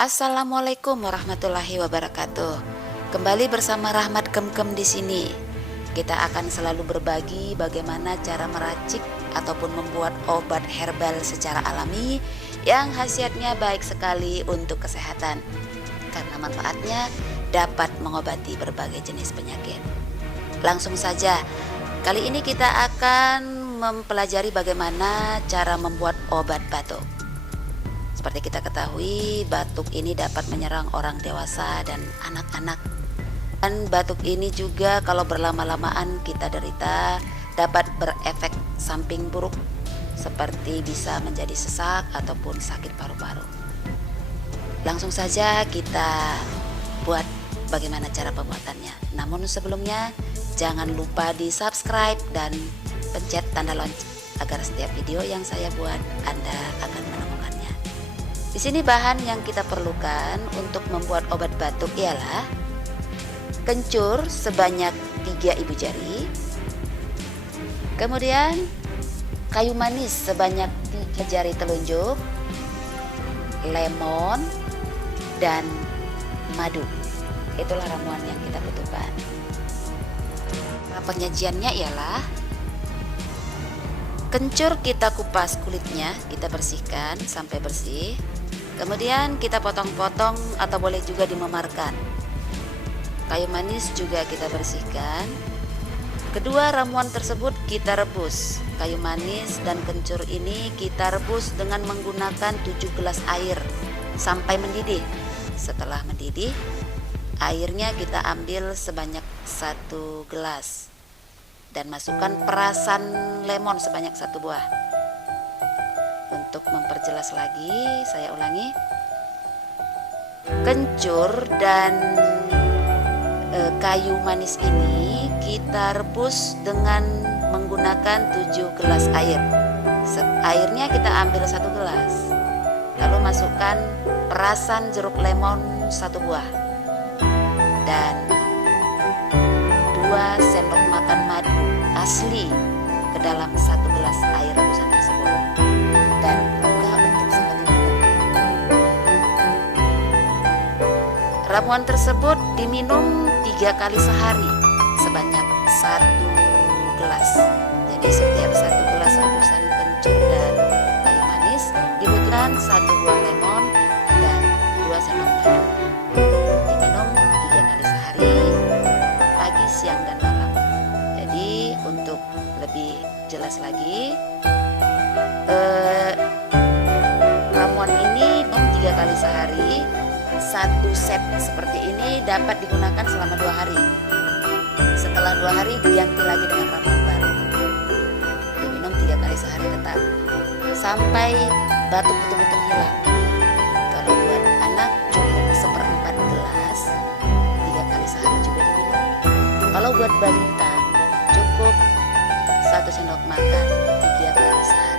Assalamualaikum warahmatullahi wabarakatuh. Kembali bersama Rahmat Kemkem di sini. Kita akan selalu berbagi bagaimana cara meracik ataupun membuat obat herbal secara alami yang khasiatnya baik sekali untuk kesehatan. Karena manfaatnya dapat mengobati berbagai jenis penyakit. Langsung saja, kali ini kita akan mempelajari bagaimana cara membuat obat batuk. Seperti kita ketahui, batuk ini dapat menyerang orang dewasa dan anak-anak. Dan batuk ini juga kalau berlama-lamaan kita derita dapat berefek samping buruk seperti bisa menjadi sesak ataupun sakit paru-paru. Langsung saja kita buat bagaimana cara pembuatannya. Namun sebelumnya jangan lupa di subscribe dan pencet tanda lonceng agar setiap video yang saya buat Anda akan menemukannya. Di sini bahan yang kita perlukan untuk membuat obat batuk ialah kencur sebanyak 3 ibu jari, kemudian kayu manis sebanyak 3 jari telunjuk, lemon, dan madu. Itulah ramuan yang kita butuhkan. Nah, penyajiannya ialah kencur kita kupas kulitnya, kita bersihkan sampai bersih. Kemudian kita potong-potong atau boleh juga dimemarkan. Kayu manis juga kita bersihkan. Kedua ramuan tersebut kita rebus. Kayu manis dan kencur ini kita rebus dengan menggunakan 7 gelas air sampai mendidih. Setelah mendidih, airnya kita ambil sebanyak 1 gelas dan masukkan perasan lemon sebanyak 1 buah. Untuk memperjelas lagi, saya ulangi. Kencur dan kayu manis ini kita rebus dengan menggunakan 7 gelas air. Airnya kita ambil 1 gelas. Lalu masukkan perasan jeruk lemon 1 buah dan 2 sendok makan madu asli ke dalam 1 gelas air rebusan tersebut dan gula untuk sekali minum. Ramuan tersebut diminum 3 kali sehari sebanyak 1 gelas. Jadi setiap 1 gelas rebusan kencur dan kayu manis dibutuhkan 1 buah lemon dan 2 sendok madu. Diminum 3 kali sehari, pagi, siang, dan malam. Jadi untuk lebih jelas lagi, ramuan ini minum 3 kali sehari. 1 set seperti ini dapat digunakan selama 2 hari. Setelah 2 hari diganti lagi dengan ramuan baru. Diminum 3 kali sehari tetap sampai batuk betul-betul hilang. Kalau buat anak cukup 1/4 gelas, 3 kali sehari juga diminum. Kalau buat balita cukup 1 sendok makan 3 kali sehari.